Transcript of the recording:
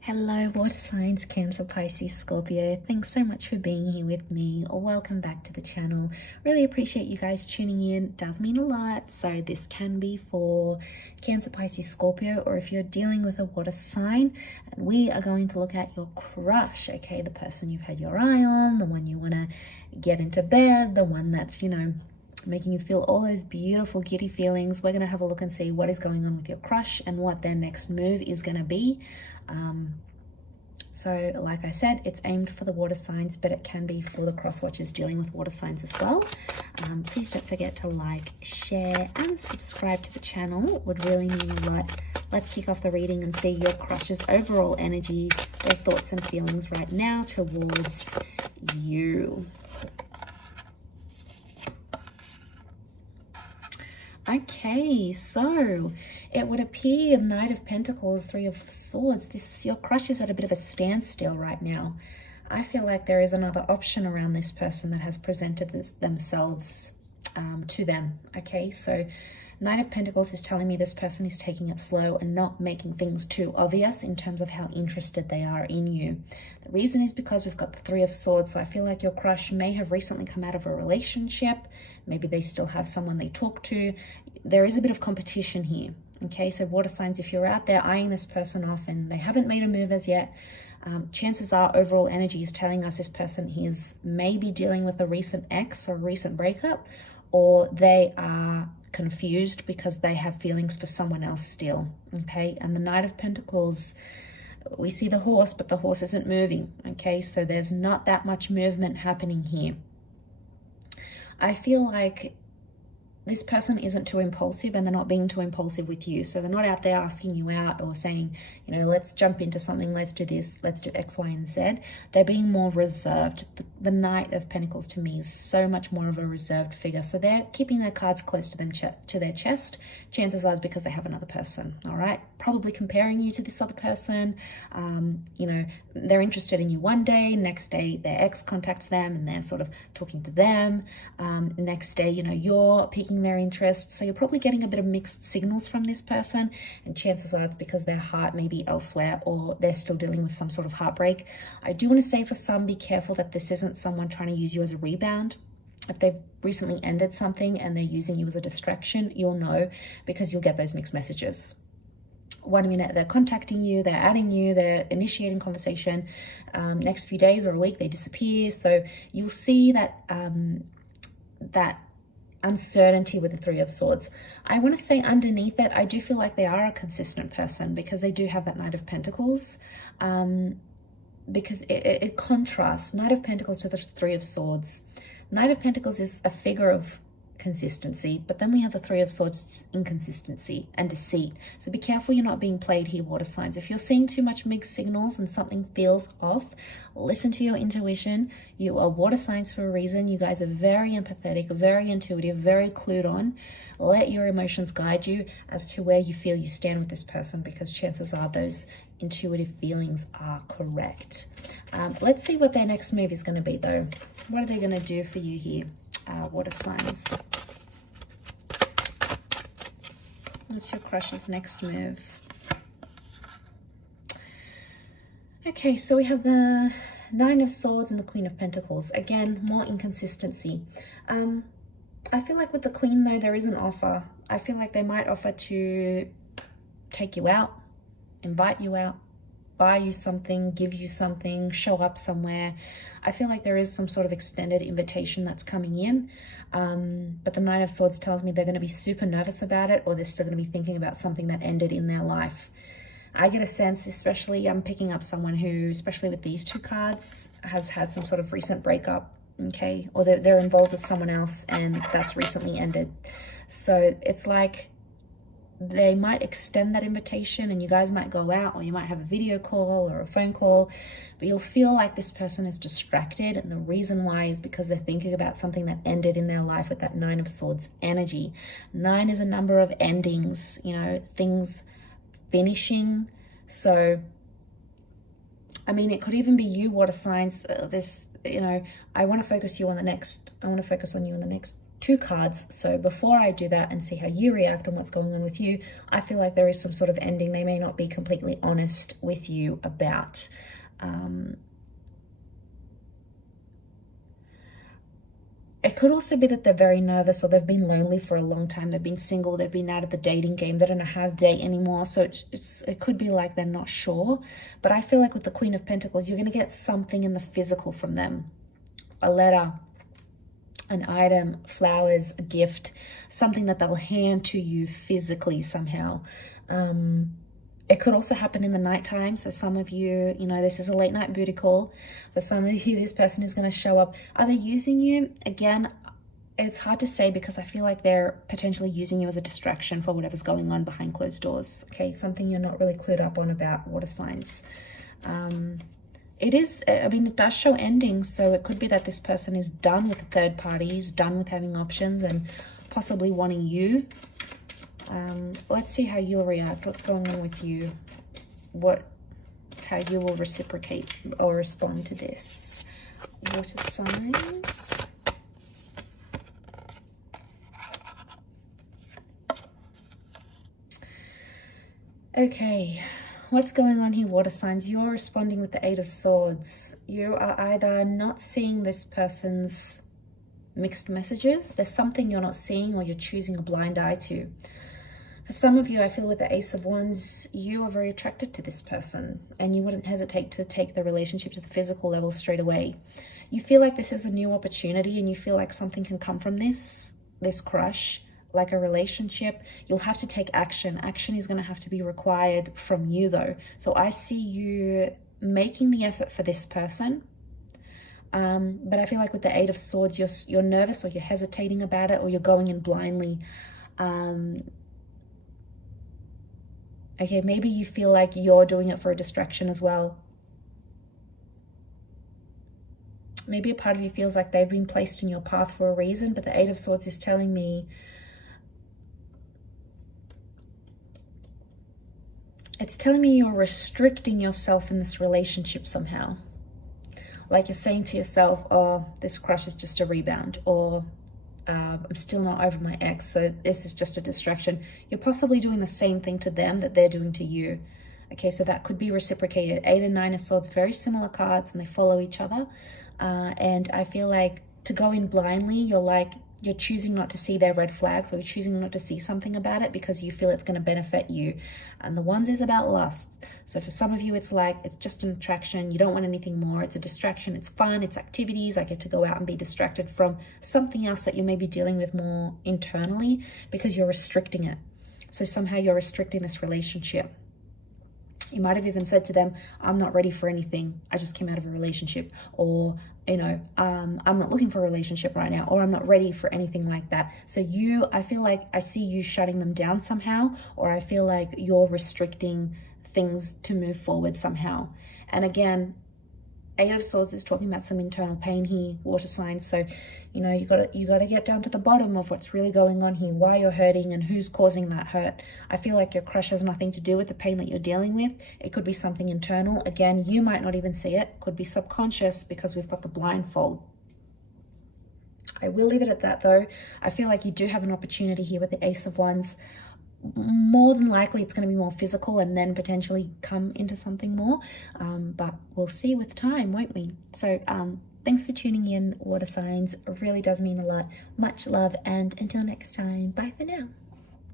Hello, water signs, Cancer, Pisces, Scorpio. Thanks so much for being here with me, or welcome back to the channel. Really appreciate you guys tuning in. It does mean a lot. So this can be for Cancer, Pisces, Scorpio, or if you're dealing with a water sign. And we are going to look at your crush, okay? The person you've had your eye on, the one you want to get into bed, the one that's, making you feel all those beautiful giddy feelings. We're going to have a look and see what is going on with your crush and what their next move is going to be. So like I said, it's aimed for the water signs, but it can be for the cross watchers dealing with water signs as well. Please don't forget to like, share and subscribe to the channel. It would really mean a lot. Let's kick off the reading and see your crush's overall energy, their thoughts and feelings right now towards you. Okay, so it would appear Knight of Pentacles, Three of Swords. Your crush is at a bit of a standstill right now. I feel like there is another option around this person that has presented themselves to them. Okay, so Knight of Pentacles is telling me this person is taking it slow and not making things too obvious in terms of how interested they are in you. The reason is because we've got the Three of Swords. So I feel like your crush may have recently come out of a relationship. Maybe they still have someone they talk to. There is a bit of competition here. Okay, so water signs, if you're out there eyeing this person off and they haven't made a move as yet, chances are overall energy is telling us this person is maybe dealing with a recent ex or a recent breakup, or they are confused because they have feelings for someone else still. Okay, and the Knight of Pentacles, we see the horse, but the horse isn't moving. Okay, so there's not that much movement happening here. I feel like this person isn't too impulsive and they're not being too impulsive with you. So they're not out there asking you out or saying, let's jump into something, let's do this, let's do X, Y, and Z. They're being more reserved. The Knight of Pentacles to me is so much more of a reserved figure. So they're keeping their cards close to them, to their chest. Chances are it's because they have another person, all right? Probably comparing you to this other person. They're interested in you one day, next day their ex contacts them and they're sort of talking to them. Next day, you're piquing their interest. So you're probably getting a bit of mixed signals from this person, and chances are it's because their heart may be elsewhere or they're still dealing with some sort of heartbreak. I do want to say for some, be careful that this isn't someone trying to use you as a rebound. If they've recently ended something and they're using you as a distraction, you'll know because you'll get those mixed messages. One minute they're contacting you, they're adding you, they're initiating conversation. Next few days or a week they disappear. So you'll see that that uncertainty with the Three of Swords. I want to say underneath it, I do feel like they are a consistent person because they do have that Knight of Pentacles. Because it contrasts Knight of Pentacles to the Three of Swords. Knight of Pentacles is a figure of consistency, but then we have the Three of Swords, inconsistency and deceit. So be careful you're not being played here, water signs. If you're seeing too much mixed signals and something feels off, listen to your intuition. You are water signs for a reason. You guys are very empathetic, very intuitive, very clued on. Let your emotions guide you as to where you feel you stand with this person, because chances are those intuitive feelings are correct. Let's see what their next move is going to be though. What are they going to do for you here, water signs? What's your crush's next move? Okay, so we have the Nine of Swords and the Queen of Pentacles. Again, more inconsistency. I feel like with the Queen though, there is an offer. I feel like they might offer to take you out, invite you out, buy you something, give you something, show up somewhere. I feel like there is some sort of extended invitation that's coming in. But the Nine of Swords tells me they're going to be super nervous about it, or they're still going to be thinking about something that ended in their life. I get a sense, especially I'm picking up someone who, especially with these two cards, has had some sort of recent breakup, okay? Or they're involved with someone else and that's recently ended. So it's like they might extend that invitation and you guys might go out, or you might have a video call or a phone call, but you'll feel like this person is distracted. And the reason why is because they're thinking about something that ended in their life with that Nine of Swords energy. 9 is a number of endings, things finishing. So, I mean, it could even be you, water signs. I want to focus on you in the next 2 cards. So before I do that and see how you react and what's going on with you, I feel like there is some sort of ending they may not be completely honest with you about. It could also be that they're very nervous, or they've been lonely for a long time. They've been single, they've been out of the dating game, they don't know how to date anymore. So it could be like they're not sure. But I feel like with the Queen of Pentacles, you're going to get something in the physical from them. A letter, an item, flowers, a gift, something that they'll hand to you physically somehow. It could also happen in the nighttime. So some of you, you know, this is a late night booty call. For some of you, this person is going to show up. Are they using you? Again, it's hard to say because I feel like they're potentially using you as a distraction for whatever's going on behind closed doors. Okay, something you're not really clued up on about, water signs. It is, I mean, it does show endings. So it could be that this person is done with the third parties, done with having options and possibly wanting you. Let's see how you'll react. What's going on with you? How you will reciprocate or respond to this. Water signs. Okay, what's going on here, water signs? You're responding with the 8 of Swords. You are either not seeing this person's mixed messages. There's something you're not seeing, or you're choosing a blind eye to. For some of you, I feel with the Ace of Wands, you are very attracted to this person and you wouldn't hesitate to take the relationship to the physical level straight away. You feel like this is a new opportunity and you feel like something can come from this crush, like a relationship. You'll have to take action. Action is going to have to be required from you though. So I see you making the effort for this person. But I feel like with the 8 of Swords, you're nervous, or you're hesitating about it, or you're going in blindly. Okay, maybe you feel like you're doing it for a distraction as well. Maybe a part of you feels like they've been placed in your path for a reason, but the 8 of Swords is telling me it's telling me you're restricting yourself in this relationship somehow. Like you're saying to yourself, oh, this crush is just a rebound, or I'm still not over my ex, so this is just a distraction. You're possibly doing the same thing to them that they're doing to you. Okay, so that could be reciprocated. 8 and 9 of Swords, very similar cards, and they follow each other. And I feel like to go in blindly, you're choosing not to see their red flags, or you're choosing not to see something about it because you feel it's going to benefit you. And the ones is about lust. So for some of you, it's like, it's just an attraction. You don't want anything more. It's a distraction. It's fun. It's activities. I get to go out and be distracted from something else that you may be dealing with more internally because you're restricting it. So somehow you're restricting this relationship. You might have even said to them, I'm not ready for anything. I just came out of a relationship. Or, you know, I'm not looking for a relationship right now. Or I'm not ready for anything like that. So I feel like I see you shutting them down somehow. Or I feel like you're restricting things to move forward somehow. And again, 8 of Swords is talking about some internal pain here, water signs. So, you know, you gotta get down to the bottom of what's really going on here, why you're hurting and who's causing that hurt. I feel like your crush has nothing to do with the pain that you're dealing with. It could be something internal. Again, you might not even see it. Could be subconscious because we've got the blindfold. I will leave it at that though. I feel like you do have an opportunity here with the Ace of Wands. More than likely it's going to be more physical and then potentially come into something more, but we'll see with time, won't we? So thanks for tuning in, water signs. It really does mean a lot. Much love, and until next time, bye for now.